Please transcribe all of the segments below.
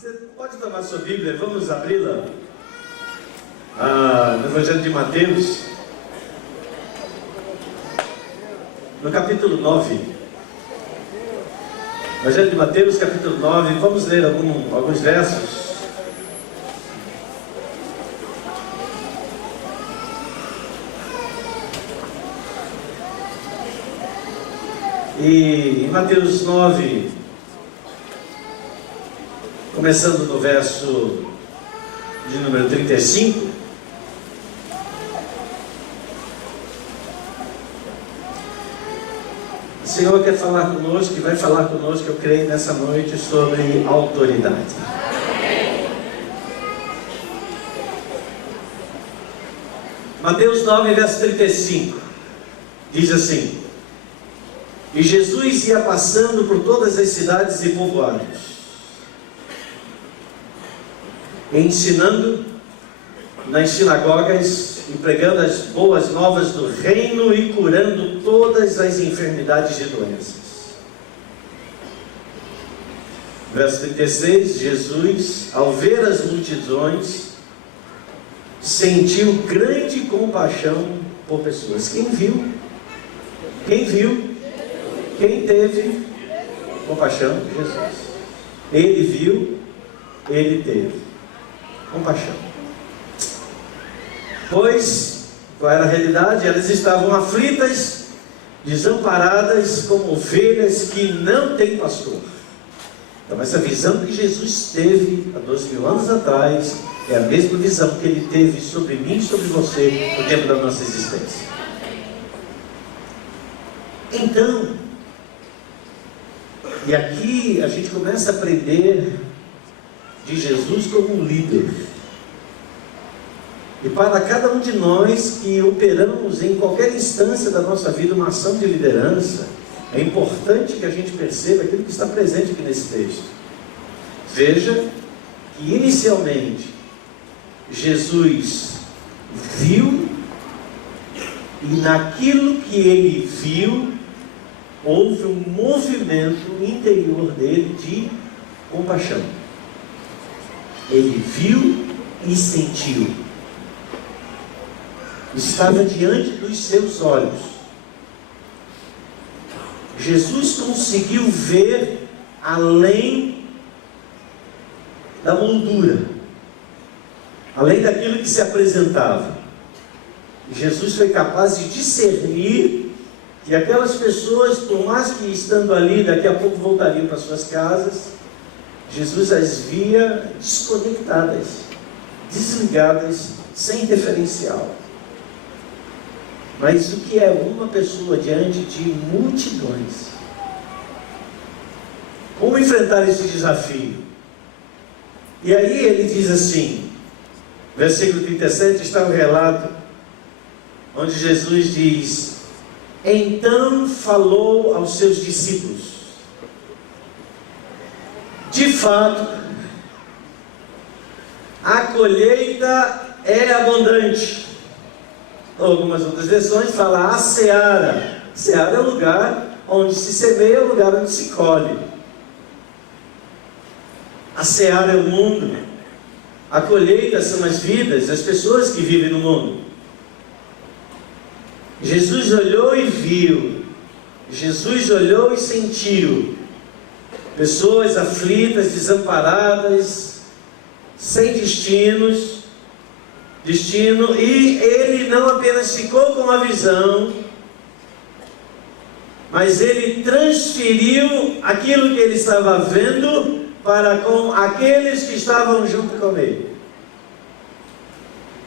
Você pode tomar sua Bíblia, vamos abri-la no Evangelho de Mateus, no capítulo 9. Evangelho de Mateus, capítulo 9, vamos ler alguns versos. E em Mateus 9, começando no verso de número 35, o Senhor quer falar conosco e vai falar conosco, eu creio, nessa noite sobre autoridade. Mateus 9, verso 35, diz assim: E Jesus ia passando por todas as cidades e povoados, ensinando nas sinagogas e pregando as boas novas do reino e curando todas as enfermidades e doenças. Verso 36, Jesus, ao ver as multidões, sentiu grande compaixão por pessoas. Quem viu? Quem viu? Quem teve compaixão? Jesus. Ele viu, ele teve compaixão. Pois, qual era a realidade? Elas estavam aflitas, desamparadas, como ovelhas que não têm pastor. Então, essa visão que Jesus teve há 2000 anos atrás é a mesma visão que Ele teve sobre mim e sobre você no tempo da nossa existência. Então, e aqui a gente começa a aprender de Jesus como um líder. E para cada um de nós que operamos em qualquer instância da nossa vida uma ação de liderança, é importante que a gente perceba aquilo que está presente aqui nesse texto. Veja que inicialmente Jesus viu, e naquilo que ele viu houve um movimento interior dele de compaixão. Ele viu e sentiu. Estava diante dos seus olhos. Jesus conseguiu ver além da moldura, além daquilo que se apresentava. Jesus foi capaz de discernir que aquelas pessoas, por mais que estando ali, daqui a pouco voltariam para suas casas, Jesus as via desconectadas, desligadas, sem referencial. Mas o que é uma pessoa diante de multidões? Como enfrentar esse desafio? E aí ele diz assim, versículo 37, está o relato, onde Jesus diz: Então falou aos seus discípulos: De fato, a colheita é abundante. Algumas outras versões falam a seara. Seara é o lugar onde se semeia, é o lugar onde se colhe. A seara é o mundo. A colheita são as vidas, as pessoas que vivem no mundo. Jesus olhou e viu. Jesus olhou e sentiu. Pessoas aflitas, desamparadas, sem destino, e ele não apenas ficou com a visão, mas ele transferiu aquilo que ele estava vendo para com aqueles que estavam junto com ele.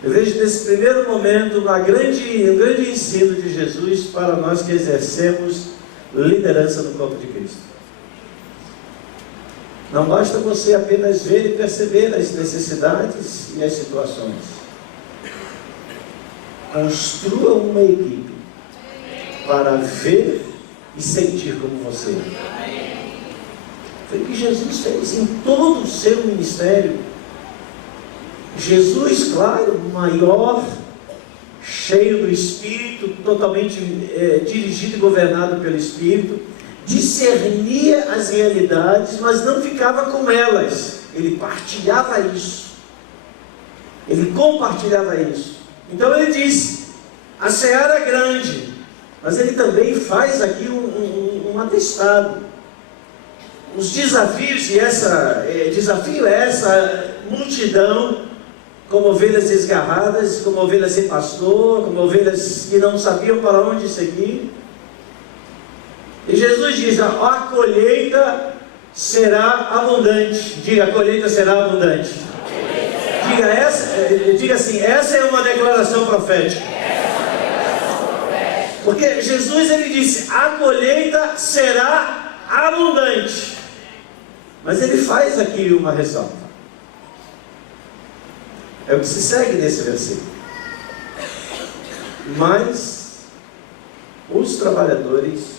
Eu vejo nesse primeiro momento um grande ensino de Jesus para nós que exercemos liderança no corpo de Cristo. Não basta você apenas ver e perceber as necessidades e as situações. Construa uma equipe para ver e sentir como você. Foi o que Jesus fez em todo o seu ministério. Jesus, claro, maior, cheio do Espírito, totalmente dirigido e governado pelo Espírito, discernia as realidades, mas não ficava com elas. ele partilhava isso. Ele compartilhava isso. Então ele diz, a seara é grande, mas ele também faz aqui um atestado. Os desafios, desafio é essa multidão, como ovelhas desgarradas, como ovelhas sem pastor, como ovelhas que não sabiam para onde seguir. E Jesus diz, a colheita será abundante. Diga, a colheita será abundante. Diga assim, essa é uma declaração profética. Porque Jesus, ele disse, a colheita será abundante. Mas ele faz aqui uma ressalva. É o que se segue nesse versículo. Mas os trabalhadores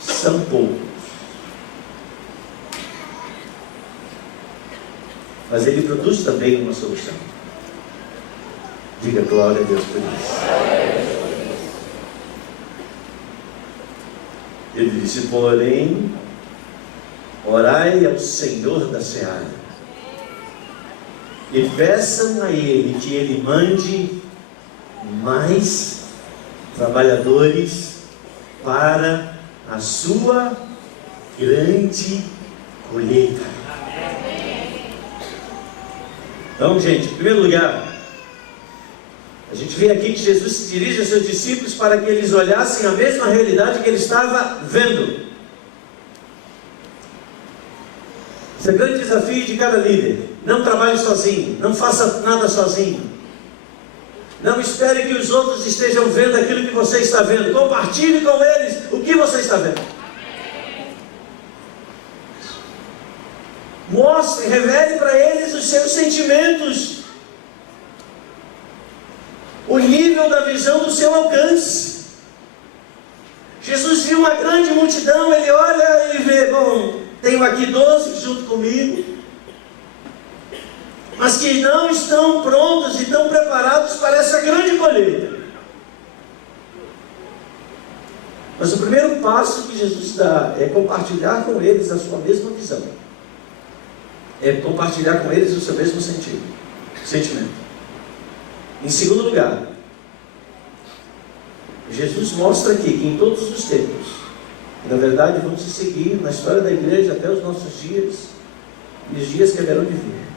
são poucos. Mas ele produz também uma solução. Diga glória a Deus por isso. Ele disse, porém, orai ao Senhor da seara e peçam a Ele que Ele mande mais trabalhadores para a sua grande colheita. Então, gente, em primeiro lugar, a gente vê aqui que Jesus se dirige a seus discípulos para que eles olhassem a mesma realidade que ele estava vendo. Esse é o grande desafio de cada líder. Não trabalhe sozinho, não faça nada sozinho. Não espere que os outros estejam vendo aquilo que você está vendo. Compartilhe com eles o que você está vendo. Mostre, revele para eles os seus sentimentos, o nível da visão do seu alcance. Jesus viu uma grande multidão, ele olha e vê, bom, tenho aqui 12 junto comigo, mas que não estão prontos e estão preparados para essa grande colheita. Mas o primeiro passo que Jesus dá é compartilhar com eles a sua mesma visão. É compartilhar com eles o seu mesmo sentimento. Em segundo lugar, Jesus mostra aqui que em todos os tempos, na verdade vão se seguir na história da igreja até os nossos dias e os dias que haverão de vir.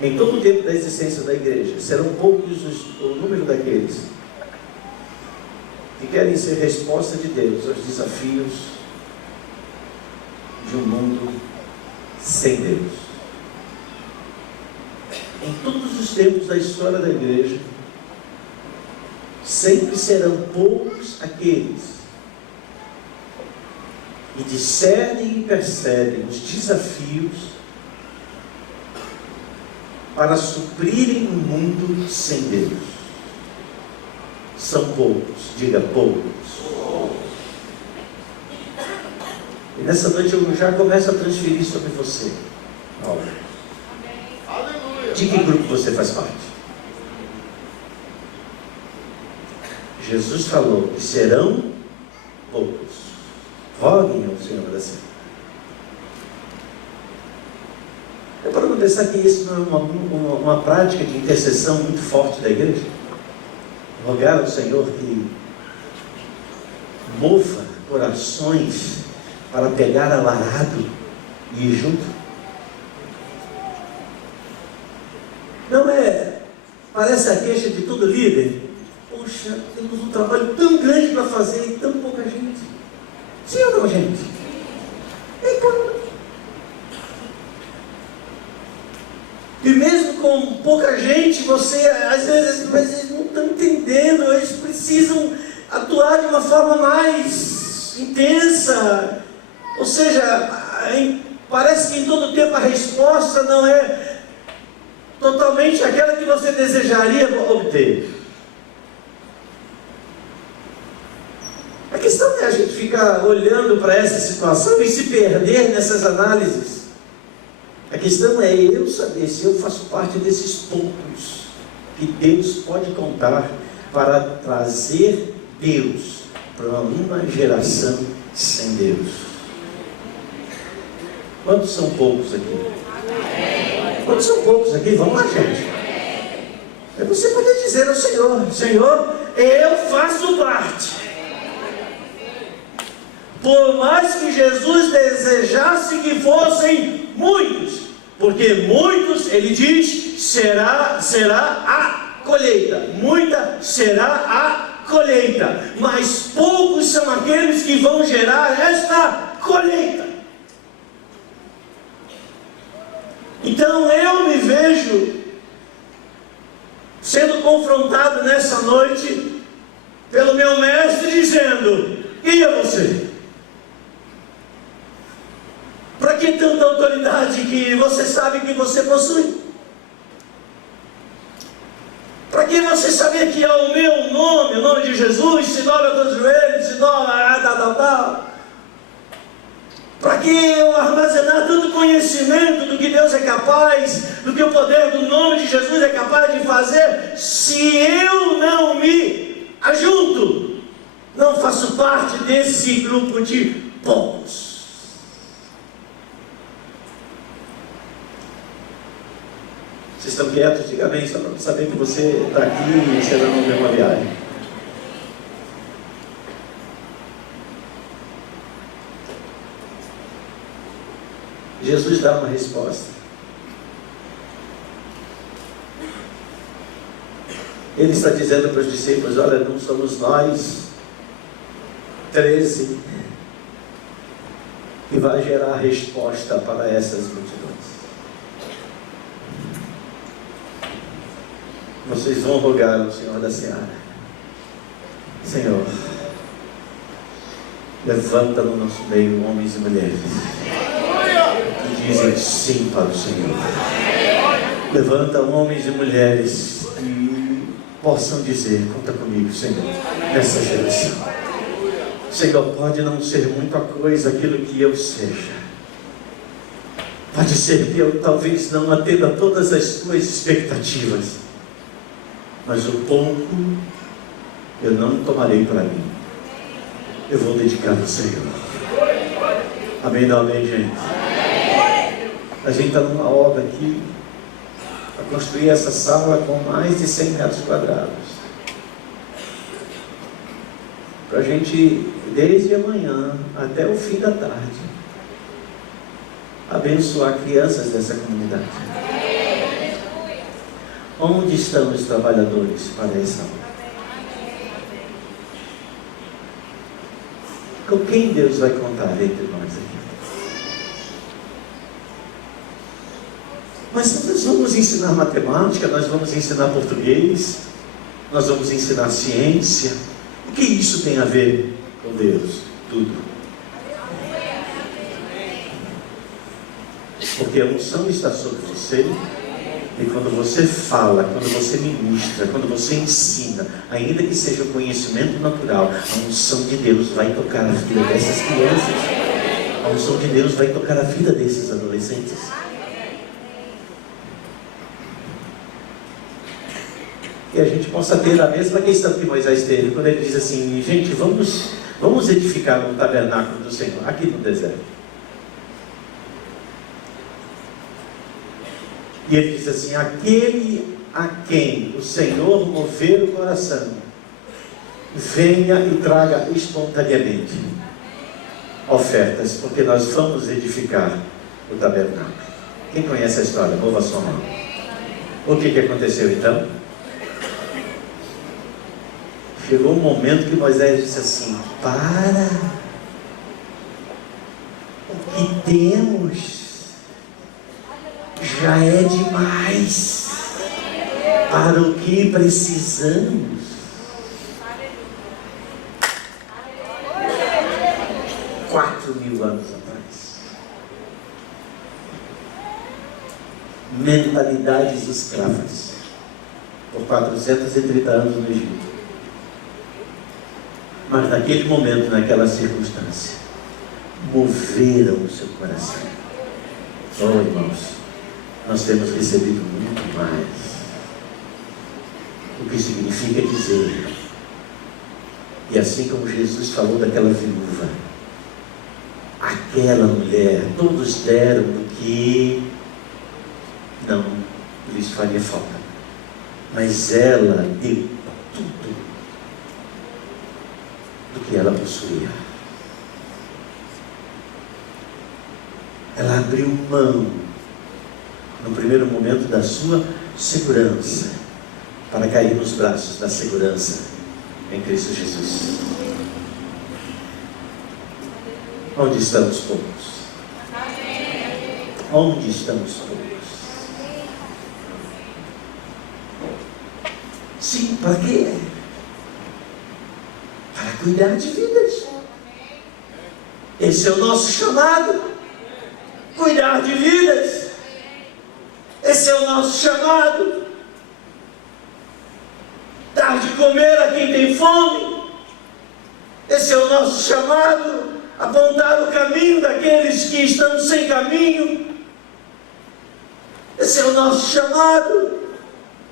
Em todo o tempo da existência da igreja, serão poucos o número daqueles que querem ser resposta de Deus aos desafios de um mundo sem Deus. Em todos os tempos da história da igreja, sempre serão poucos aqueles que discernem e percebem os desafios para suprirem um mundo sem Deus. São poucos, diga poucos. E nessa noite eu já começo a transferir sobre você algo. De que grupo você faz parte? Jesus falou que serão poucos. Roguem ao Senhor da Seara. É para não pensar que isso não é uma prática de intercessão muito forte da igreja? Rogar ao Senhor que mova corações para pegar alarado e ir junto. Não é, parece a queixa de todo líder. Poxa, temos um trabalho tão grande para fazer e tão pouca gente. Sim ou não, gente? Então, e mesmo com pouca gente, você às vezes, mas eles não estão entendendo, eles precisam atuar de uma forma mais intensa. Ou seja, parece que em todo tempo a resposta não é totalmente aquela que você desejaria obter. A questão é a gente ficar olhando para essa situação e se perder nessas análises. A questão é eu saber se eu faço parte desses poucos que Deus pode contar para trazer Deus para uma geração sem Deus. Quantos são poucos aqui? Quantos são poucos aqui? Vamos lá, gente. Aí você pode dizer ao Senhor: Senhor, eu faço parte. Por mais que Jesus desejasse que fossem muitos, porque muitos, ele diz, será a colheita. Muita será a colheita. Mas poucos são aqueles que vão gerar esta colheita. Então eu me vejo sendo confrontado nessa noite pelo meu mestre, dizendo: quem é você? Para que tanta autoridade que você sabe que você possui? Para que você saber que é o meu nome, o nome de Jesus, se dobra todos os joelhos, se dobra, tal. Para que eu armazenar tanto conhecimento do que Deus é capaz, do que o poder do nome de Jesus é capaz de fazer, se eu não me ajunto, não faço parte desse grupo de poucos? Vocês estão quietos? Diga bem, só para saber que você está aqui e será na mesma viagem. Jesus dá uma resposta. Ele está dizendo para os discípulos: olha, não somos nós 13 que vai gerar a resposta para essas multidões. Vocês vão rogar ao Senhor da Seara: Senhor, levanta no nosso meio homens e mulheres que dizem sim para o Senhor. Levanta homens e mulheres que possam dizer: conta comigo, Senhor, nessa geração. Senhor, pode não ser muita coisa aquilo que eu seja. Pode ser que eu talvez não atenda todas as tuas expectativas, mas o pouco eu não tomarei para mim. Eu vou dedicar ao Senhor. Amém, não amém, gente? A gente está numa obra aqui para construir essa sala com mais de 100 metros quadrados. Para a gente, desde amanhã até o fim da tarde, abençoar crianças dessa comunidade. Onde estão os trabalhadores para essa obra? Com quem Deus vai contar entre nós aqui? Mas nós vamos ensinar matemática, nós vamos ensinar português, nós vamos ensinar ciência. O que isso tem a ver com Deus? Tudo. Porque a unção está sobre você. E quando você fala, quando você ministra, quando você ensina, ainda que seja um conhecimento natural, a unção de Deus vai tocar a vida dessas crianças. A unção de Deus vai tocar a vida desses adolescentes. E a gente possa ter a mesma questão que Moisés teve, quando ele diz assim: gente, vamos edificar um tabernáculo do Senhor, aqui no deserto. E ele diz assim: aquele a quem o Senhor mover o coração, venha e traga espontaneamente ofertas, porque nós vamos edificar o tabernáculo. Quem conhece a história? Mova a sua mão. O que aconteceu então? Chegou um momento que Moisés disse assim: para, o que temos já é demais para o que precisamos. Quatro 4.000 anos atrás. Mentalidades escravas por 430 anos no Egito. Mas naquele momento, naquela circunstância, moveram o seu coração. Oh, irmãos, nós temos recebido muito mais. O que significa dizer, e assim como Jesus falou daquela viúva, aquela mulher, todos deram do que não lhes faria falta, mas ela deu tudo do que ela possuía. Ela abriu mão, no primeiro momento, da sua segurança, para cair nos braços da segurança em Cristo Jesus. Onde estamos todos? Onde estamos todos? Sim, para quê? Para cuidar de vidas. Esse é o nosso chamado. Cuidar de vidas. Esse é o nosso chamado. Dar de comer a quem tem fome. Esse é o nosso chamado. Apontar o caminho daqueles que estão sem caminho. Esse é o nosso chamado.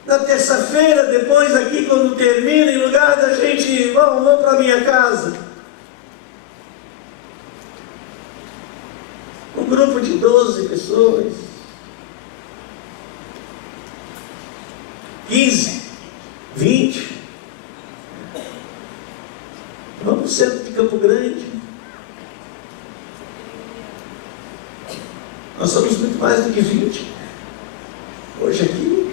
Na terça-feira, depois aqui, quando termina, em lugar da gente, vamos para a minha casa. Um grupo de 12 pessoas. 15, 20. Vamos para o centro de Campo Grande. Nós somos muito mais do que 20. Hoje aqui.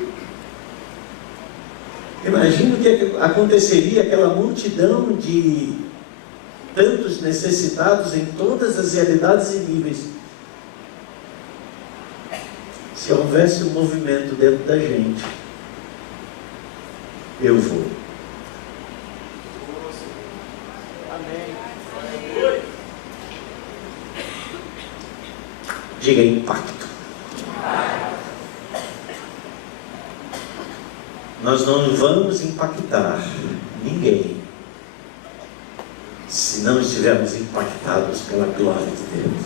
Imagina o que aconteceria aquela multidão de tantos necessitados em todas as realidades e níveis, se houvesse um movimento dentro da gente. Eu vou. Amém. Diga impacto. Nós não vamos impactar ninguém se não estivermos impactados pela glória de Deus.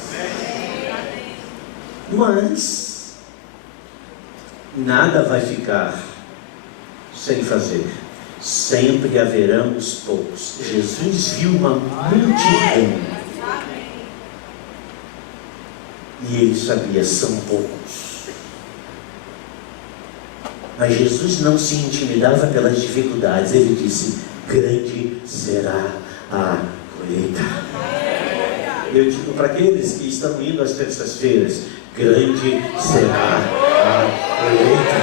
Mas nada vai ficar sem fazer. Sempre haverão os poucos. Jesus viu uma multidão e ele sabia, são poucos. Mas Jesus não se intimidava pelas dificuldades. Ele disse: grande será a colheita. Eu digo para aqueles que estão indo às terças-feiras: grande será a colheita.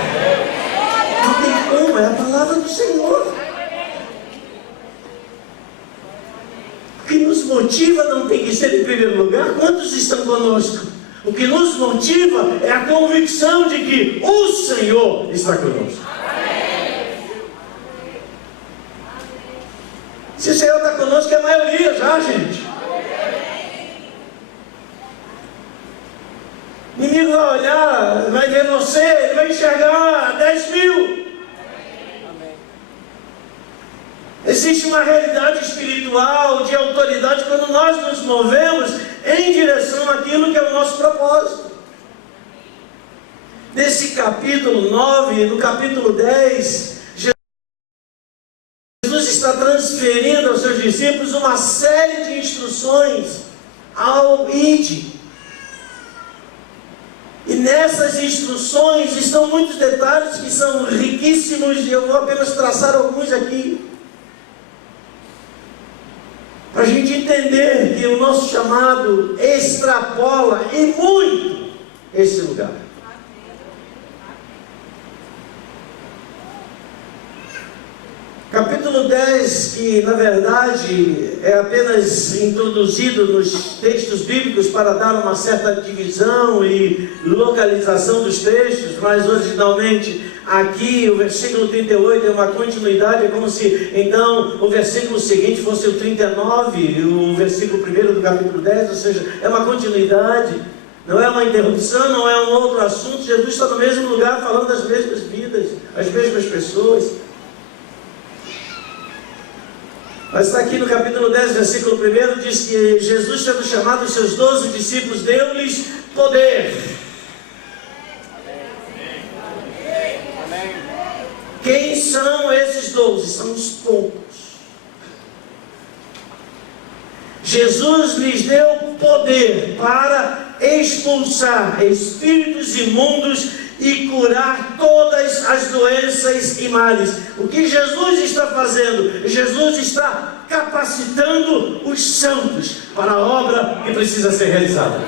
Não tem como, é a palavra do Senhor. O que nos motiva não tem que ser em primeiro lugar quantos estão conosco. O que nos motiva é a convicção de que o Senhor está conosco. Se o Senhor está conosco, é a maioria já, gente. O inimigo vai olhar, vai ver você, ele vai enxergar 10 mil. Existe uma realidade espiritual, de autoridade, quando nós nos movemos em direção àquilo que é o nosso propósito. Nesse capítulo 9, no capítulo 10, Jesus está transferindo aos seus discípulos uma série de instruções ao ide. E nessas instruções estão muitos detalhes que são riquíssimos, e eu vou apenas traçar alguns aqui. Para a gente entender que o nosso chamado extrapola e muito esse lugar. Capítulo 10, que na verdade é apenas introduzido nos textos bíblicos para dar uma certa divisão e localização dos textos, mas originalmente aqui o versículo 38 é uma continuidade, é como se então o versículo seguinte fosse o 39, o versículo 1 do capítulo 10, ou seja, é uma continuidade, não é uma interrupção, não é um outro assunto. Jesus está no mesmo lugar falando das mesmas vidas, as mesmas pessoas. Mas está aqui no capítulo 10, versículo 1, diz que Jesus, tendo chamado os seus 12 discípulos, deu-lhes poder. Quem são esses 12? São os poucos. Jesus lhes deu poder para expulsar espíritos imundos e curar todas as doenças e males. O que Jesus está fazendo? Jesus está capacitando os santos para a obra que precisa ser realizada.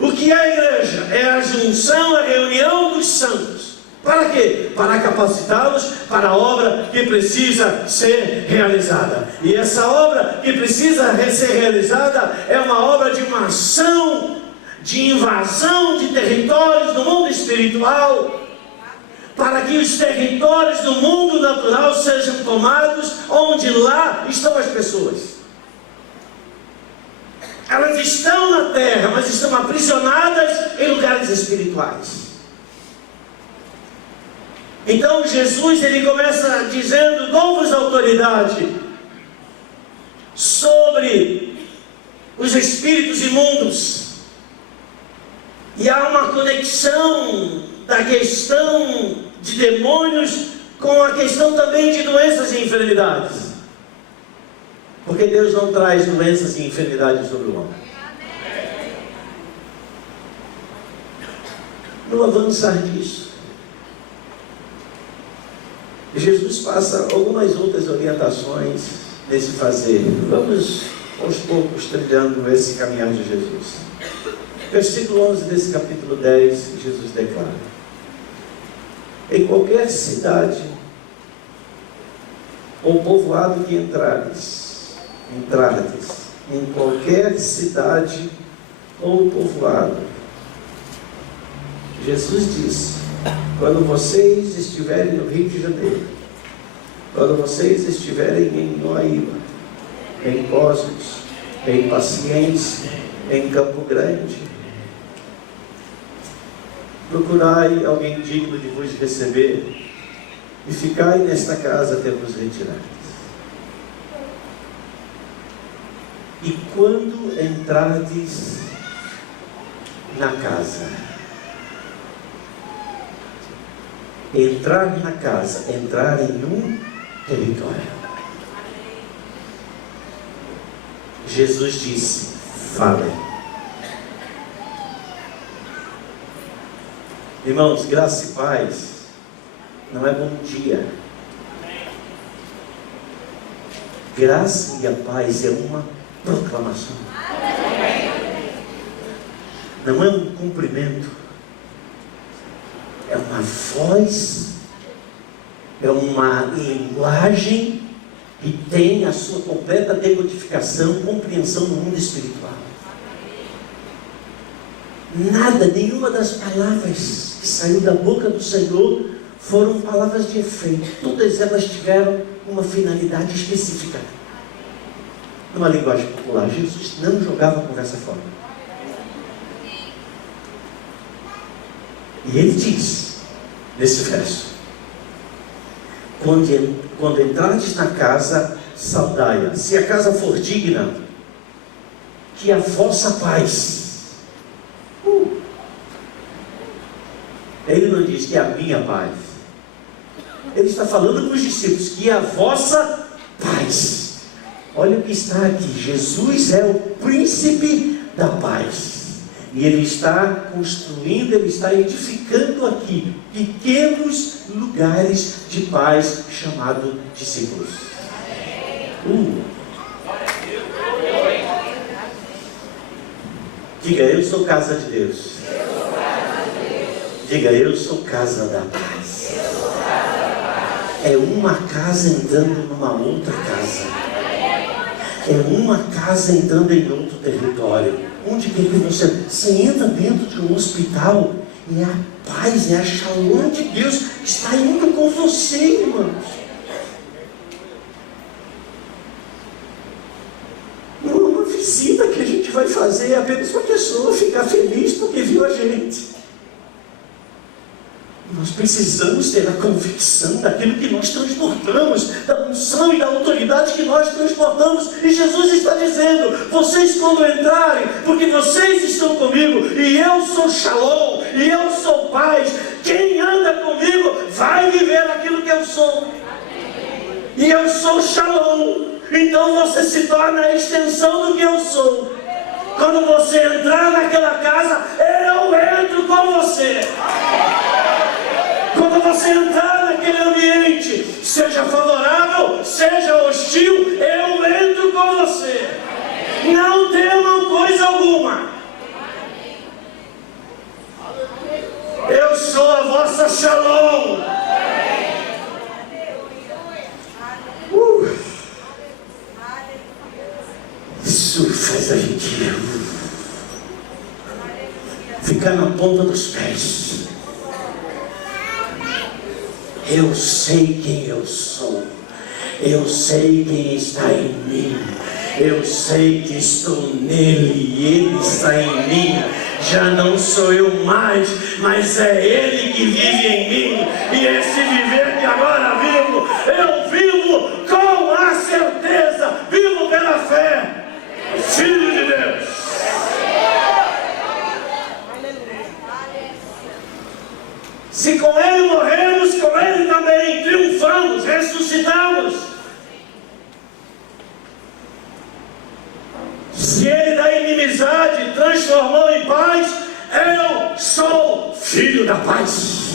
O que é a igreja? É a junção, a reunião dos santos. Para quê? Para capacitá-los para a obra que precisa ser realizada. E essa obra que precisa ser realizada é uma obra de uma ação de invasão de territórios do mundo espiritual, para que os territórios do mundo natural sejam tomados, onde lá estão as pessoas. Elas estão na terra, mas estão aprisionadas em lugares espirituais. Então Jesus, ele começa dizendo: dou-vos autoridade sobre os espíritos imundos. E há uma conexão da questão de demônios com a questão também de doenças e enfermidades. Porque Deus não traz doenças e enfermidades sobre o homem. No avançar disso, Jesus passa algumas outras orientações nesse fazer. Vamos aos poucos trilhando esse caminhar de Jesus. Versículo 11 desse capítulo 10, Jesus declara: em qualquer cidade ou povoado que entrardes, em qualquer cidade ou povoado, Jesus disse: quando vocês estiverem no Rio de Janeiro, quando vocês estiverem em Noaíba, em Cosmos, em Paciência, em Campo Grande, procurai alguém digno de vos receber, e ficai nesta casa até vos retirar. E quando entrardes na casa, entrar na casa, entrar em um território, Jesus disse: falem. Irmãos, graça e paz não é bom dia. Graça e a paz é uma proclamação. Não é um cumprimento. É uma voz, é uma linguagem que tem a sua completa decodificação, compreensão no mundo espiritual. Nada, nenhuma das palavras que saiu da boca do Senhor foram palavras de efeito. Todas elas tiveram uma finalidade específica. Numa linguagem popular, Jesus não jogava a conversa fora. E ele diz, nesse verso: quando entrardes na casa, saudai-a. Se a casa for digna, que a vossa paz. Ele não diz que é a minha paz. Ele está falando para os discípulos que é a vossa paz. Olha o que está aqui: Jesus é o príncipe da paz. E Ele está construindo, Ele está edificando aqui pequenos lugares de paz, chamado discípulos. Diga: eu sou casa de Deus. Diga: eu sou casa da paz. É uma casa entrando numa outra casa. É uma casa entrando em outro território. Onde que você entra dentro de um hospital e a paz, a shalom de Deus está indo com você, irmãos. Não é uma visita que a gente vai fazer apenas para a pessoa ficar feliz porque viu a gente. Nós precisamos ter a convicção daquilo que nós transportamos, da unção e da autoridade que nós transportamos. E Jesus está dizendo: vocês quando entrarem, porque vocês estão comigo, e eu sou Shalom, e eu sou paz, quem anda comigo vai viver aquilo que eu sou. E eu sou Shalom. então você se torna a extensão do que eu sou. Quando você entrar naquela casa, eu entro com você. Quando você entrar naquele ambiente, seja favorável, seja hostil, eu entro com você. Não temam coisa alguma. Eu sou a vossa Shalom. Isso faz a gente ficar na ponta dos pés. Eu sei quem eu sou. Eu sei quem está em mim. Eu sei que estou nele e ele está em mim. Já não sou eu mais, mas é ele que vive em mim. E esse viver que agora vivo, eu vivo com a certeza, vivo pela fé. Filho de Deus. Se com ele morremos, com ele também triunfamos, ressuscitamos. Se ele da inimizade transformou em paz, eu sou filho da paz.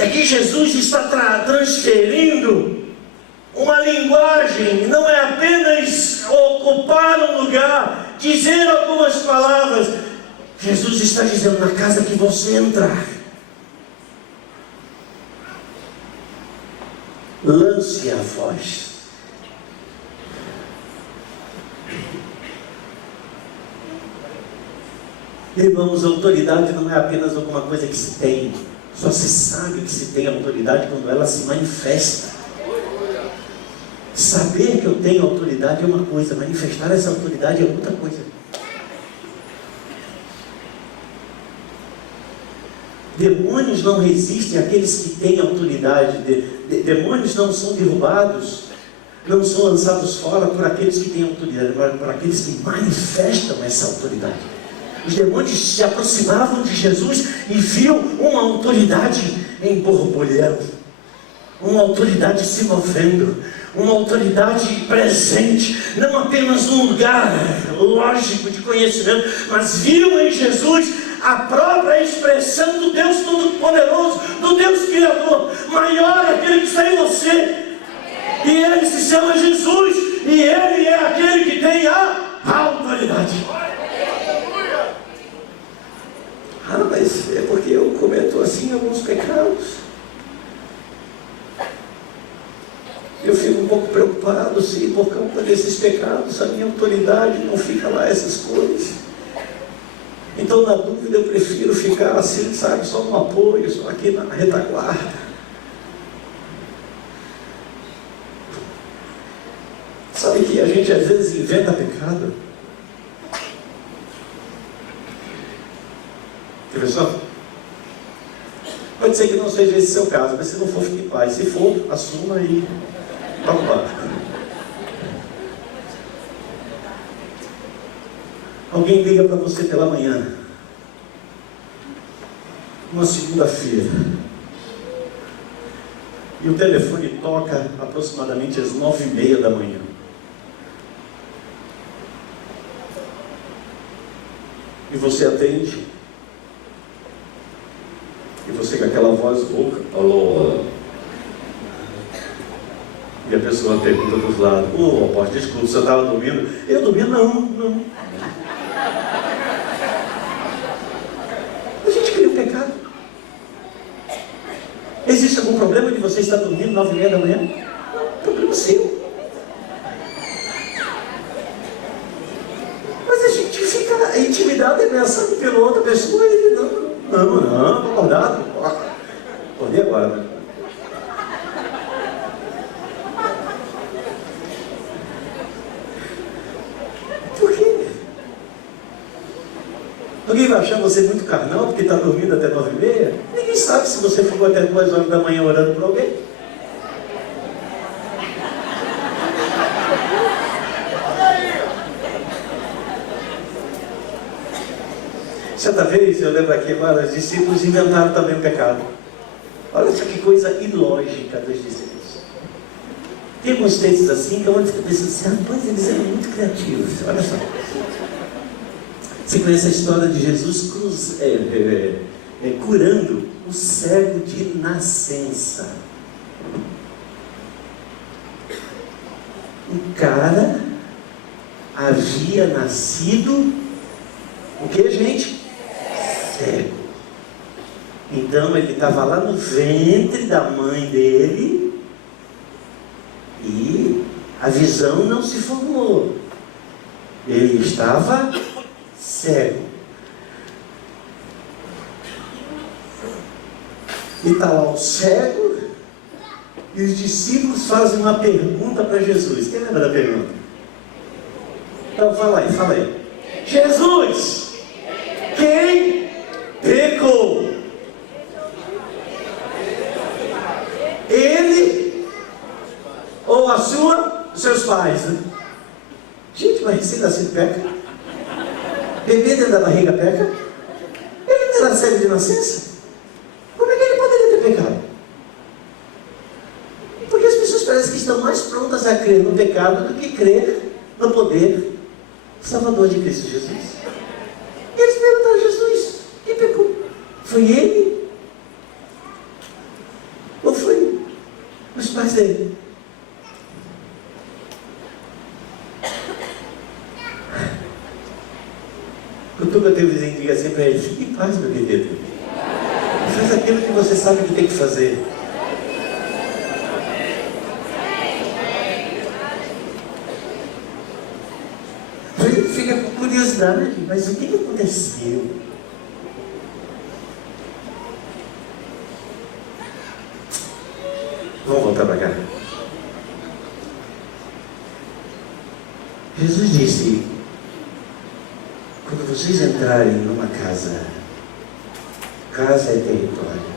Aqui Jesus está transferindo uma linguagem, não é apenas ocupar um lugar, dizer algumas palavras. Jesus está dizendo: na casa que você entrar, lance a voz. Irmãos, a autoridade não é apenas alguma coisa que se tem. Só se sabe que se tem autoridade quando ela se manifesta. Saber que eu tenho autoridade é uma coisa, manifestar essa autoridade é outra coisa. Demônios não resistem àqueles que têm autoridade. Demônios não são derrubados, não são lançados fora por aqueles que têm autoridade, mas por aqueles que manifestam essa autoridade. Os demônios se aproximavam de Jesus e viam uma autoridade em borbulhando, uma autoridade se movendo, uma autoridade presente, não apenas num lugar lógico de conhecimento, mas viam em Jesus a própria expressão do Deus Todo-Poderoso, do Deus Criador. Maior é aquele que está em você, e ele se chama Jesus, e ele é aquele que tem a autoridade. Ah, mas é porque eu cometo assim alguns pecados. Eu fico um pouco preocupado se por causa desses pecados a minha autoridade não fica lá, essas coisas. Então, na dúvida, eu prefiro ficar assim, sabe, só no apoio, só aqui na retaguarda. Sabe que a gente às vezes inventa pecado? Pessoal, pode ser que não seja esse seu caso, mas se não for, fique em paz. Se for, assuma e vamos lá. Alguém liga para você pela manhã, uma segunda-feira, e o telefone toca aproximadamente às 9h30 da manhã. E você atende. E você com aquela voz rouca, alô? E a pessoa pergunta dos lados: ô, apóstolo, desculpa, você estava dormindo? Eu dormi? Não. A gente cria um pecado. Existe algum problema de você estar dormindo 9h30 da manhã? Não, problema seu. Mas a gente fica intimidado e ameaçado pela outra pessoa e não, estou acordado. Acordei agora, né? Por quê? Alguém vai achar você muito carnal porque está dormindo até 9h30? Ninguém sabe se você ficou até 2h da manhã orando por alguém. Certa vez, eu lembro aqui agora, os discípulos inventaram também o pecado. Olha só que coisa ilógica dos discípulos. Tem alguns textos assim que a gente fica pensando assim, rapaz, eles eram muito criativos. Olha só. Você conhece a história de Jesus curando o cego de nascença. O cara havia nascido, o que, gente? Cego. Então ele estava lá no ventre da mãe dele e a visão não se formou. Ele estava cego. E está lá o cego e os discípulos fazem uma pergunta para Jesus. Quem lembra da pergunta? Então fala aí. Jesus, quem pecou? Ele ou os seus pais? Né? Gente, mas recém-nascido peca? Bebê dentro da barriga peca? Ele não era cego de nascença? Como é que ele poderia ter pecado? Porque as pessoas parecem que estão mais prontas a crer no pecado do que crer no poder salvador de Cristo Jesus. E eles perguntaram a Jesus: quem pecou? Foi ele? Ou foi os pais dele? Cutuca teu vizinho e diga assim para ele: fique em paz, meu querido. Faz aquilo que você sabe que tem que fazer. Ele fica com curiosidade, mas o que aconteceu? Vamos voltar para cá. Jesus disse: quando vocês entrarem numa casa, casa é território.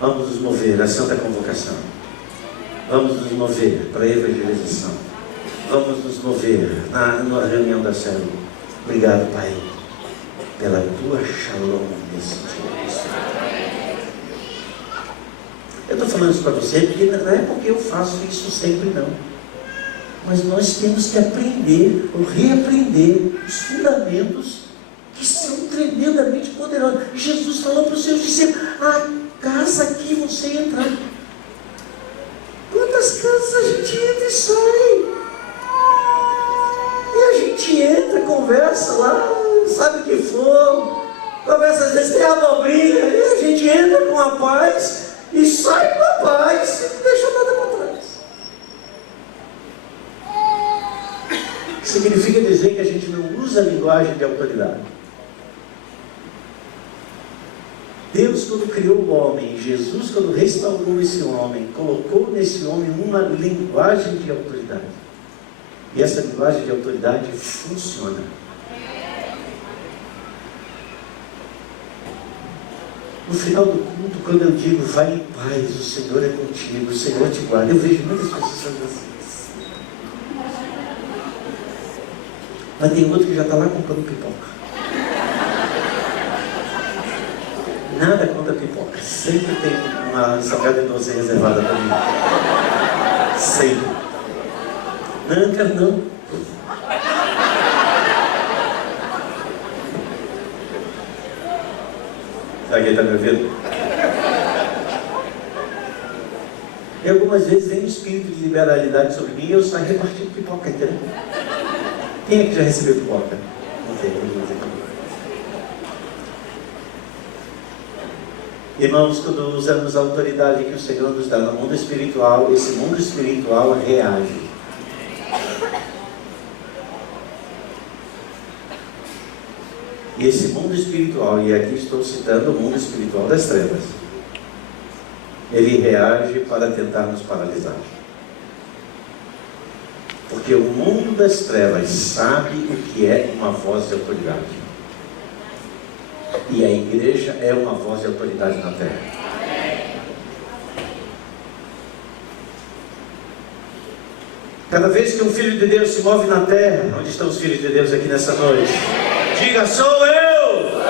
Vamos nos mover à santa convocação. Vamos nos mover para a evangelização. Vamos nos mover na reunião da célula. Obrigado, Pai, pela tua shalom nesse dia. Eu estou falando isso para você porque não é porque eu faço isso sempre, não. Mas nós temos que aprender ou reaprender os fundamentos que são tremendamente poderosos. Jesus falou para os seus discípulos: a casa que você entrar. Quantas casas a gente entra e sai? E a gente entra, conversa lá, sabe o que for, conversa, às vezes tem abobrinha, e a gente entra com a paz e sai com a paz e não deixa nada para trás. Significa dizer que a gente não usa a linguagem de autoridade. Deus, quando criou o homem, Jesus, quando restaurou esse homem, colocou nesse homem uma linguagem de autoridade. E essa linguagem de autoridade funciona. No final do culto, quando eu digo: vai em paz, o Senhor é contigo, o Senhor te guarda, eu vejo muitas pessoas assim. Mas tem outro que já está lá comprando pipoca. Nada contra pipoca. Sempre tem uma salgada de doce reservada para mim. Sempre. Não, quero não. Sabe quem está me ouvindo? E algumas vezes vem um espírito de liberalidade sobre mim e eu saio repartindo pipoca, entendeu? Quem é que já recebeu pipoca? Não sei, não vou dizer. Irmãos, quando usamos a autoridade que o Senhor nos dá no mundo espiritual, esse mundo espiritual reage. E esse mundo espiritual, e aqui estou citando o mundo espiritual das trevas, ele reage para tentar nos paralisar. Porque o mundo das trevas sabe o que é uma voz de autoridade. E a igreja é uma voz de autoridade na terra. Cada vez que um filho de Deus se move na terra, onde estão os filhos de Deus aqui nessa noite? Diga: sou eu!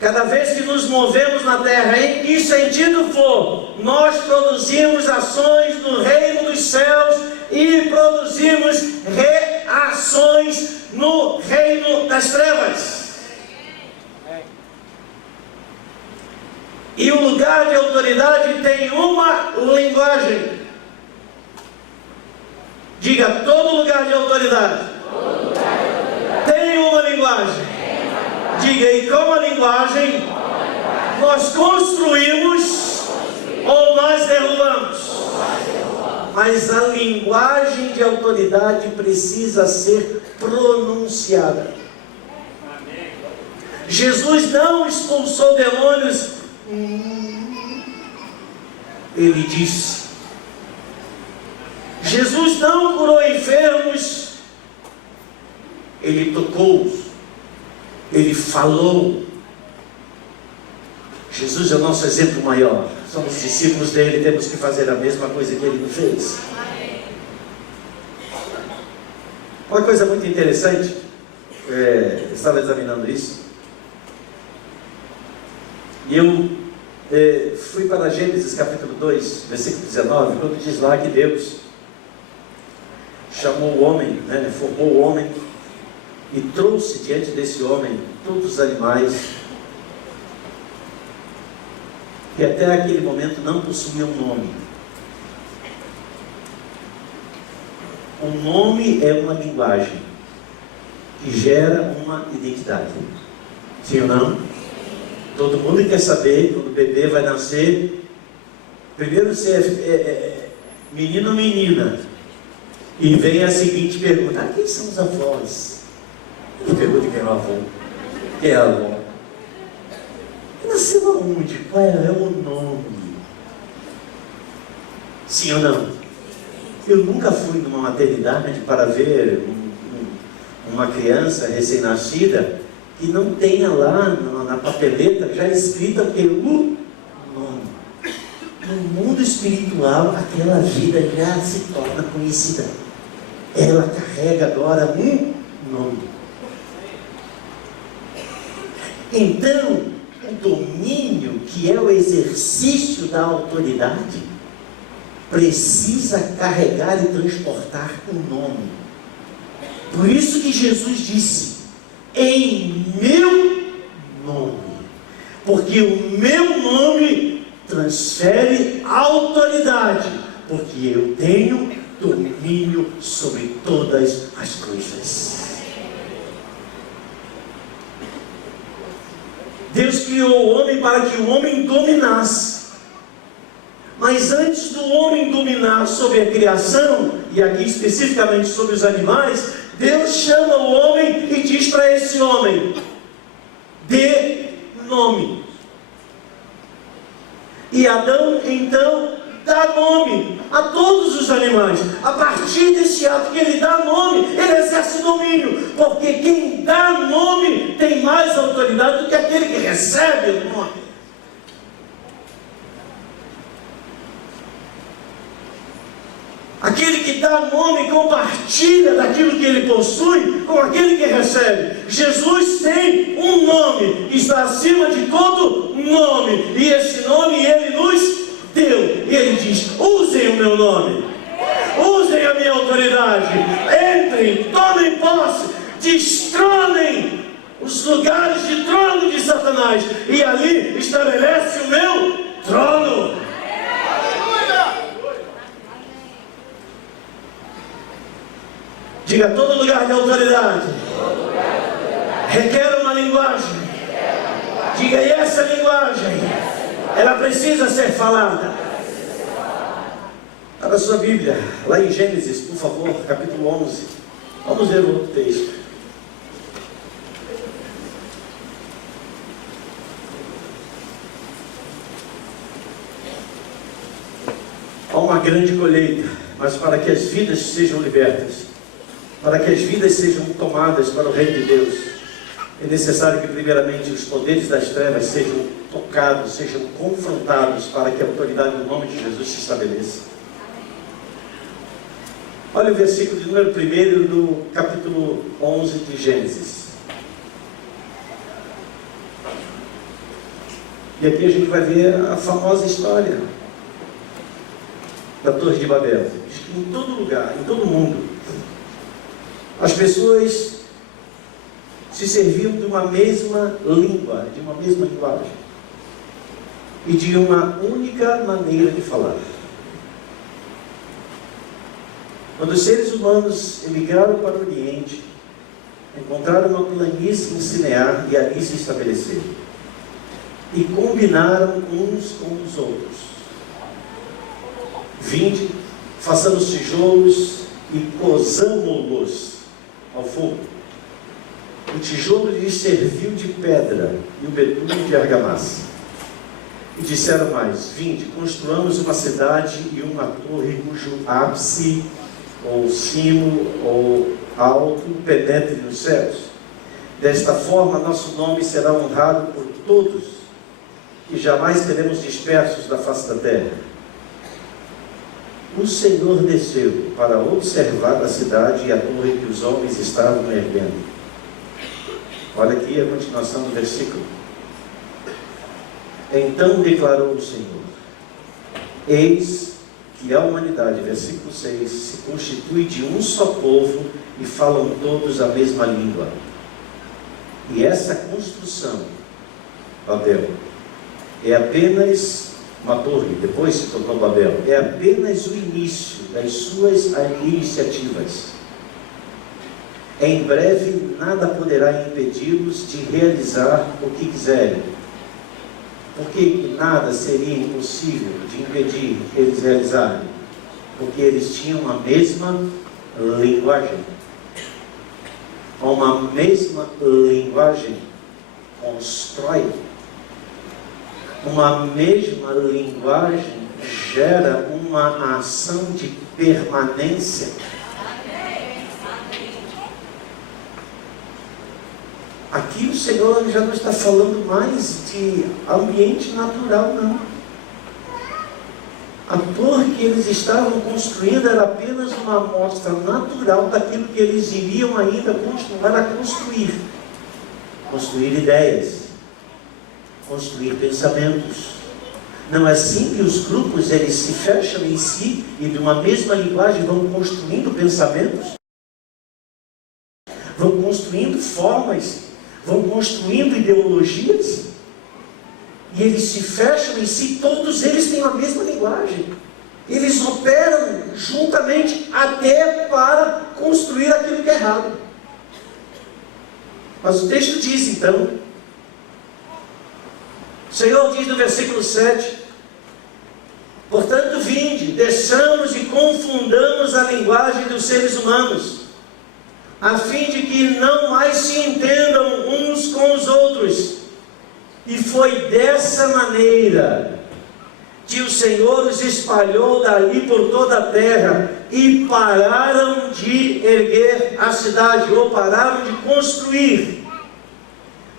Cada vez que nos movemos na terra, em que sentido for, nós produzimos ações no reino dos céus e produzimos reações no reino das trevas. E o lugar de autoridade tem uma linguagem. Diga, todo lugar de autoridade tem uma linguagem. Diga, e com a linguagem nós construímos ou nós derrubamos. Mas a linguagem de autoridade precisa ser pronunciada. Jesus não expulsou demônios. Ele disse. Jesus não curou enfermos. Ele tocou. Ele falou. Jesus é o nosso exemplo maior. Somos discípulos dele, temos que fazer a mesma coisa que ele fez. Uma coisa muito interessante, eu estava examinando isso, e eu fui para Gênesis capítulo 2, versículo 19, quando diz lá que Deus chamou o homem, formou o homem, e trouxe diante desse homem todos os animais que até aquele momento não possuíam nome. O nome é uma linguagem que gera uma identidade. Sim ou não? Todo mundo quer saber, quando o bebê vai nascer, primeiro se é menino ou menina, e vem a seguinte pergunta: quem são os avós? Ele pergunta quem é o avô. Quem é a avó? Nasceu aonde? Qual é o nome? Sim ou não? Eu nunca fui numa maternidade para ver uma criança recém-nascida que não tenha lá na papeleta já escrita pelo nome. No mundo espiritual, aquela vida já se torna conhecida. Ela carrega agora um nome. Então, o domínio, que é o exercício da autoridade, precisa carregar e transportar um nome. Por isso que Jesus disse: em meu nome, porque o meu nome transfere autoridade, porque eu tenho domínio sobre todas as coisas. Deus criou o homem para que o homem dominasse. Mas antes do homem dominar sobre a criação, e aqui especificamente sobre os animais, Deus chama o homem e diz para esse homem: dê nome. E Adão então dá nome a todos os animais. A partir desse ato que ele dá nome, ele exerce domínio, porque quem dá nome tem mais autoridade do que aquele que recebe o nome. Aquele que dá nome compartilha daquilo que ele possui com aquele que recebe. Jesus tem um nome que está acima de todo nome, e esse nome ele nos deu. E ele diz: usem o meu nome, usem a minha autoridade, entrem, tomem posse, destronem os lugares de trono de Satanás, e ali estabelece o meu trono. Diga: todo lugar de autoridade requer uma linguagem. Diga: e essa linguagem, ela precisa ser falada. Abra a sua Bíblia, lá em Gênesis, por favor, capítulo 11. Vamos ver o outro texto. Há uma grande colheita, mas para que as vidas sejam libertas, para que as vidas sejam tomadas para o reino de Deus, é necessário que primeiramente os poderes das trevas sejam tocados, sejam confrontados, para que a autoridade do nome de Jesus se estabeleça. Olha o versículo de número 1 do capítulo 11 de Gênesis. E aqui a gente vai ver a famosa história da Torre de Babel. Diz que em todo lugar, em todo mundo, as pessoas se serviam de uma mesma língua, de uma mesma linguagem e de uma única maneira de falar. Quando os seres humanos emigraram para o Oriente, encontraram uma planície em Sinear e ali se estabeleceram. E combinaram uns com os outros. Vinde, façamos tijolos e cozamo-los ao fogo. O tijolo lhes serviu de pedra e o betume de argamassa. E disseram mais: vinde, construamos uma cidade e uma torre cujo ápice, ou cimo, ou alto, penetre nos céus. Desta forma, nosso nome será honrado por todos, e jamais seremos dispersos da face da terra. O Senhor desceu para observar a cidade e a torre que os homens estavam erguendo. Olha aqui a continuação do versículo. Então declarou o Senhor: eis que a humanidade, versículo 6, se constitui de um só povo e falam todos a mesma língua. E essa construção, Babel, é apenas uma torre, depois se tornou Babel, é apenas o início das suas iniciativas. Em breve nada poderá impedi-los de realizar o que quiserem. Porque nada seria impossível de impedir eles realizarem, porque eles tinham a mesma linguagem. Uma mesma linguagem constrói. Uma mesma linguagem gera uma ação de permanência. Aqui o Senhor já não está falando mais de ambiente natural, não. A torre que eles estavam construindo era apenas uma amostra natural daquilo que eles iriam ainda continuar a construir. Construir ideias, construir pensamentos. Não é assim que os grupos eles se fecham em si e de uma mesma linguagem vão construindo pensamentos, vão construindo formas, vão construindo ideologias, e eles se fecham em si, todos eles têm a mesma linguagem. Eles operam juntamente até para construir aquilo que é errado. Mas o texto diz então, o Senhor diz no versículo 7, portanto vinde, desçamos e confundamos a linguagem dos seres humanos, a fim de que não mais se entendam uns com os outros. E foi dessa maneira que o Senhor os espalhou dali por toda a terra, e pararam de erguer a cidade, ou pararam de construir.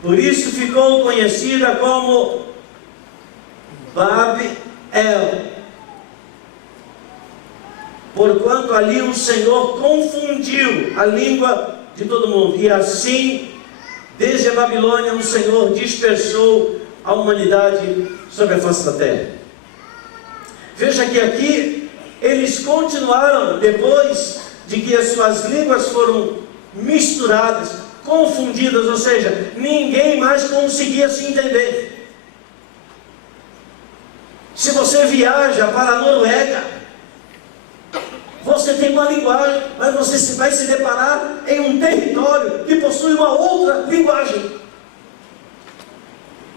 Por isso ficou conhecida como Babel, porquanto ali o Senhor confundiu a língua de todo mundo. E assim, desde a Babilônia, o Senhor dispersou a humanidade sobre a face da terra. Veja que aqui, eles continuaram, depois de que as suas línguas foram misturadas, confundidas, ou seja, ninguém mais conseguia se entender. Se você viaja para a Noruega, você tem uma linguagem, mas você vai se deparar em um território que possui uma outra linguagem.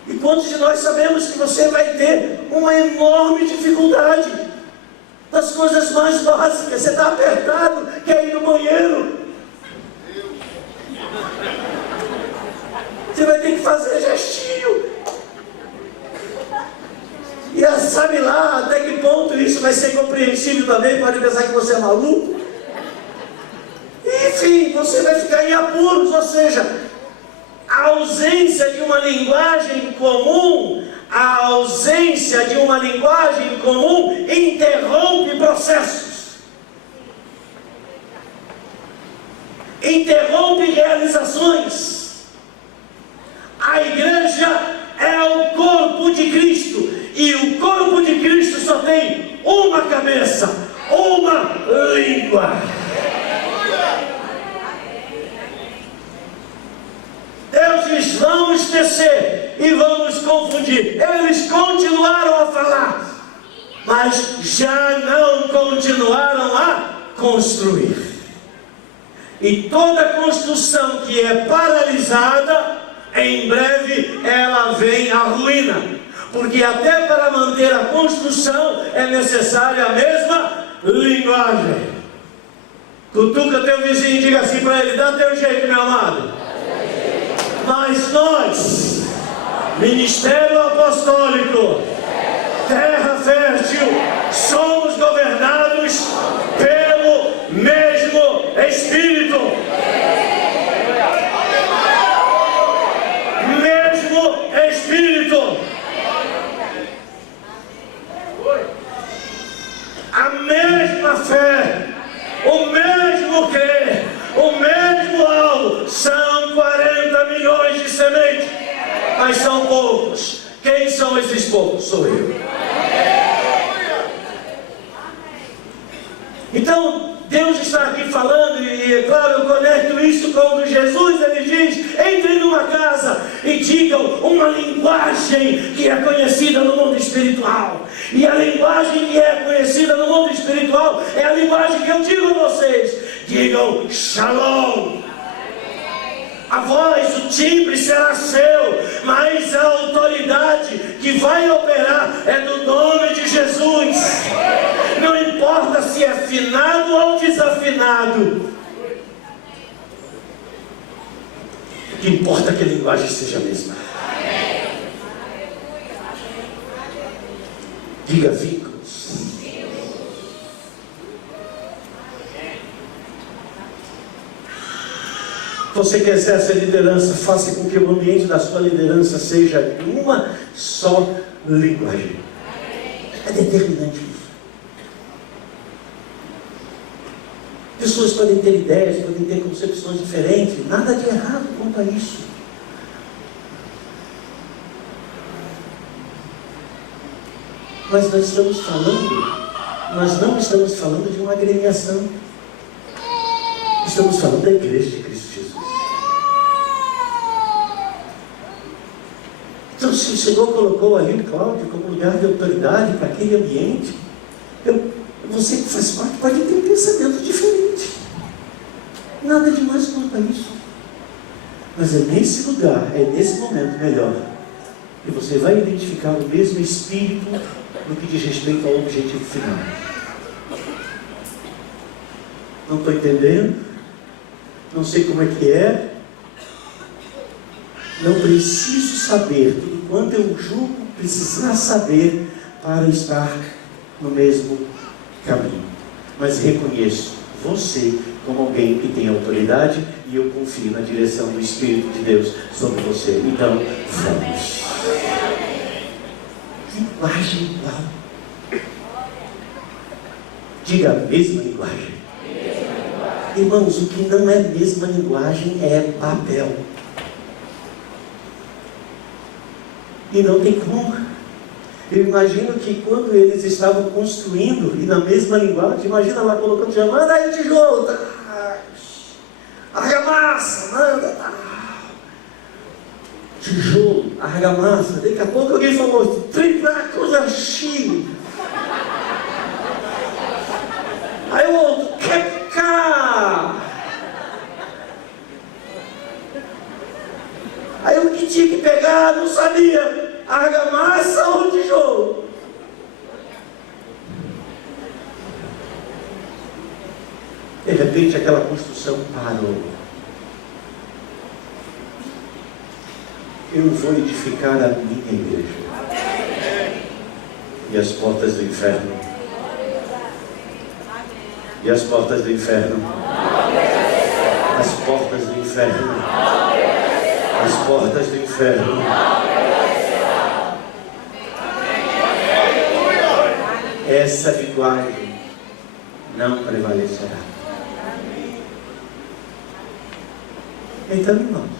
E quantos de nós sabemos que você vai ter uma enorme dificuldade das coisas mais básicas? Você está apertado, quer ir no banheiro, você vai ter que fazer gestinho. E sabe lá até que ponto isso vai ser compreensível também, pode pensar que você é maluco. Enfim, você vai ficar em apuros, ou seja, a ausência de uma linguagem comum, a ausência de uma linguagem comum interrompe processos, interrompe realizações. A igreja é o corpo de Cristo. E o corpo de Cristo só tem uma cabeça, uma língua. Deus diz: vamos descer e vamos confundir. Eles continuaram a falar, mas já não continuaram a construir. E toda construção que é paralisada, em breve ela vem à ruína. Porque até para manter a construção é necessária a mesma linguagem. Cutuca teu vizinho e diga assim para ele: dá teu jeito, meu amado. Mas nós, Ministério Apostólico, Terra Fértil, somos governados pelo mesmo Espírito. Mesmo Espírito. A mesma fé, o mesmo crer, o mesmo alvo. São 40 milhões de sementes, mas são poucos. Quem são esses poucos? Sou eu. Então, Deus está aqui falando, e é claro, eu conecto isso quando Jesus ele diz: entrem numa casa e digam uma linguagem que é conhecida no mundo espiritual. E a linguagem que é conhecida no mundo espiritual é a linguagem que eu digo a vocês: digam Shalom. A voz, o timbre será seu, mas a autoridade que vai operar é do nome de Jesus. Não importa se é afinado ou desafinado. O que importa é que a linguagem seja a mesma. Diga vínculos. Você quer ser essa liderança, faça com que o ambiente da sua liderança seja uma só linguagem. É determinante isso. Pessoas podem ter ideias, podem ter concepções diferentes, nada de errado quanto a isso. Mas nós não estamos falando de uma agremiação. Estamos falando da igreja de Cristo Jesus. Então, se o Senhor colocou ali o Cláudio como lugar de autoridade para aquele ambiente, você que faz parte pode ter um pensamento diferente. Nada de mais quanto a isso. Mas é nesse lugar, é nesse momento melhor, que você vai identificar o mesmo espírito no que diz respeito ao objetivo final. Não estou entendendo, não sei como é que é, não preciso saber tudo quanto eu julgo precisar saber para estar no mesmo caminho. Mas reconheço você como alguém que tem autoridade e eu confio na direção do Espírito de Deus sobre você. Então, vamos. Linguagem igual. Diga a mesma linguagem. Irmãos, o que não é mesma linguagem é papel. E não tem como. Eu imagino que quando eles estavam construindo, e na mesma linguagem, imagina lá colocando, já manda aí o tijolo, tá? Argamassa, manda, tá? Tijolo, argamassa. Daqui a pouco alguém falou, triplacosaxi. Aí o outro, queca. Aí o que tinha que pegar, não sabia. Argamassa ou tijolo? De repente aquela construção parou. Eu vou edificar a minha igreja. E as portas do inferno. E as portas do inferno. As portas do inferno. As portas do inferno. Essa linguagem não prevalecerá. Então, irmãos,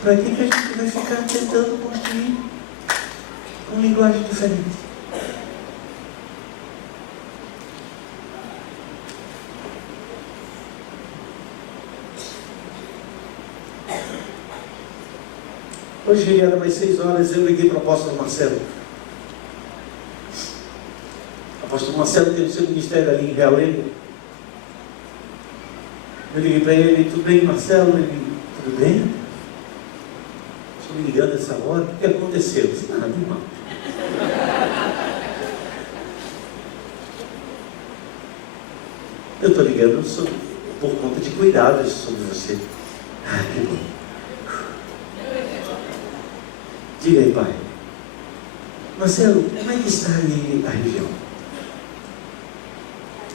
Para que a gente vai ficar tentando construir uma linguagem diferente? Hoje era mais 6 horas, eu liguei para o apóstolo Marcelo. O apóstolo Marcelo tem o seu ministério ali em Realengo. Eu liguei para ele: tudo bem, Marcelo? Ele: tudo bem? Estou me ligando essa hora, o que aconteceu? Eu disse: nada, irmão. Eu estou ligando por conta de cuidados sobre você. Ah, que bom. Diga aí, pai. Marcelo, como é que está aí a região?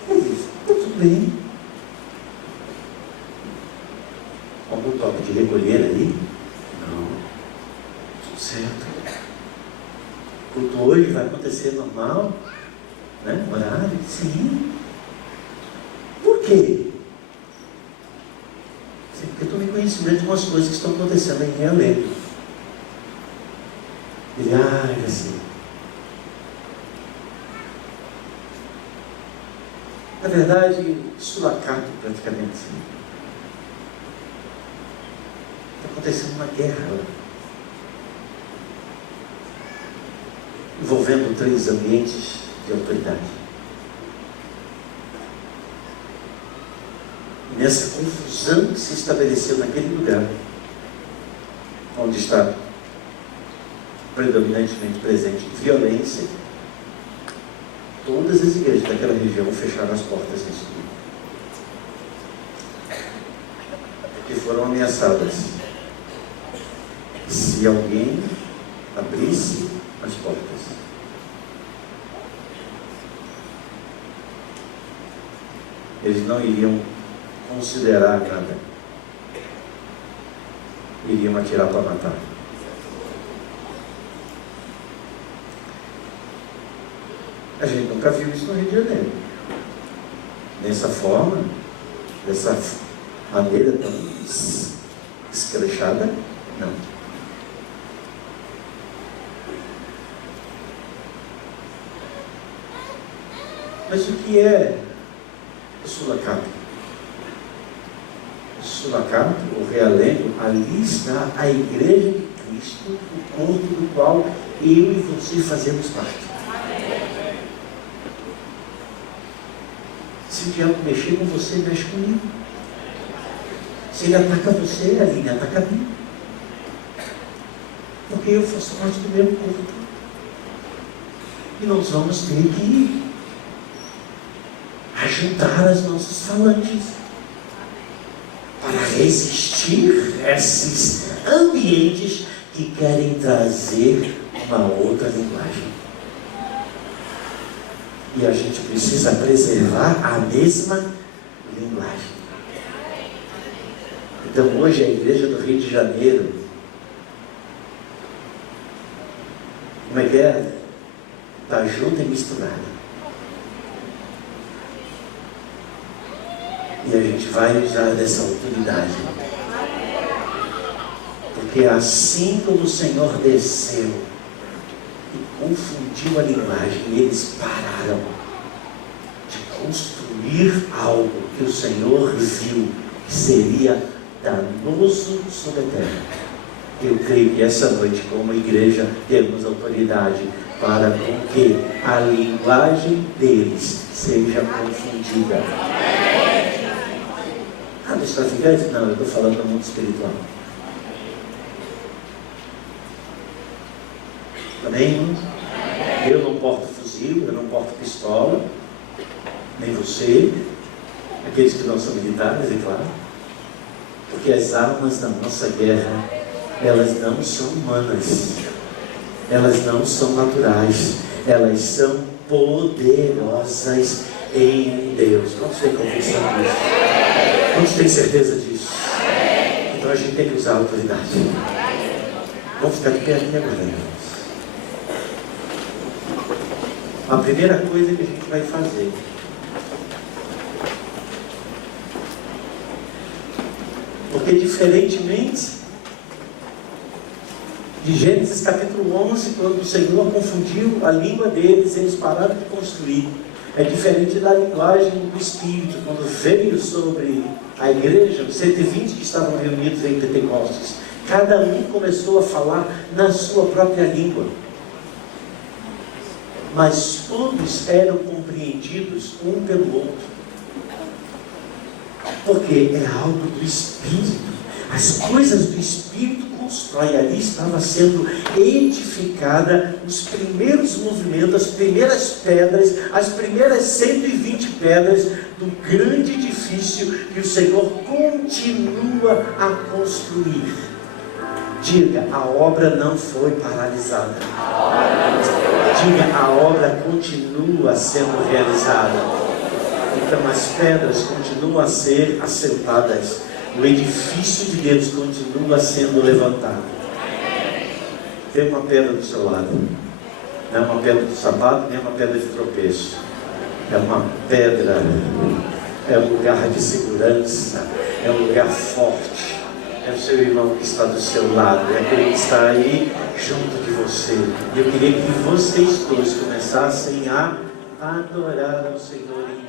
Ele disse: está tudo bem. Algum toque de recolher aí? Não. Tudo certo. O culto hoje vai acontecer normal? Né? Horário? Sim. Por quê? Sim, porque eu tomei conhecimento de umas coisas que estão acontecendo em Realengo. Ele: é assim. Na verdade, Sulacato, praticamente assim. Está acontecendo uma guerra lá, envolvendo 3 ambientes de autoridade. E nessa confusão que se estabeleceu naquele lugar, onde está predominantemente presente violência, todas as igrejas daquela região fecharam as portas nesse dia, porque foram ameaçadas. Se alguém abrisse as portas, eles não iriam considerar nada, iriam atirar para matar. A gente nunca viu isso no Rio de Janeiro, dessa forma, dessa maneira tão escrachada, não. Mas o que é o Sulacato? O Sulacato, o Realengo, ali está a Igreja de Cristo, o corpo do qual eu e você fazemos parte. Se o diabo mexer com você, mexe comigo. Se ele ataca você, ele me ataca a mim. Porque eu faço parte do mesmo corpo. E nós vamos ter que ajudar as nossas falanges para resistir a esses ambientes que querem trazer uma outra linguagem. E a gente precisa preservar a mesma linguagem. Então hoje a igreja do Rio de Janeiro, como é que é? Está junta e misturada. E a gente vai usar dessa autoridade. Porque assim como o Senhor desceu e confundiu a linguagem, e eles pararam de construir algo que o Senhor viu que seria danoso sobre a terra. Eu creio que essa noite, como igreja, temos autoridade para que a linguagem deles seja confundida. Ah, dos traficantes? Não, eu estou falando do mundo espiritual. Amém, irmãos? Eu não porto fuzil, eu não porto pistola, nem você, aqueles que não são militares, é claro, porque as armas da nossa guerra, elas não são humanas, elas não são naturais, elas são poderosas em Deus. Quantos têm convicção disso? Quantos têm certeza disso? Então a gente tem que usar a autoridade. Vamos ficar de pé aqui agora, irmãos. A primeira coisa que a gente vai fazer porque diferentemente De Gênesis capítulo 11, quando o Senhor confundiu a língua deles, eles pararam de construir. É diferente da linguagem do Espírito, quando veio sobre a igreja, os 120 que estavam reunidos em Pentecostes. Cada um começou a falar na sua própria língua. Mas todos eram compreendidos um pelo outro. Porque é algo do Espírito. As coisas do Espírito constrói. Ali estava sendo edificada os primeiros movimentos, as primeiras pedras, as primeiras 120 pedras do grande edifício que o Senhor continua a construir. Diga, a obra não foi paralisada. Diga, a obra continua sendo realizada. Então as pedras continuam a ser assentadas. O edifício de Deus continua sendo levantado. Tem uma pedra do seu lado. Não é uma pedra do sapato, nem uma pedra de tropeço. É uma pedra. É um lugar de segurança. É um lugar forte. É o seu irmão que está do seu lado. É aquele que está aí junto de você. E eu queria que vocês dois começassem a adorar ao Senhor.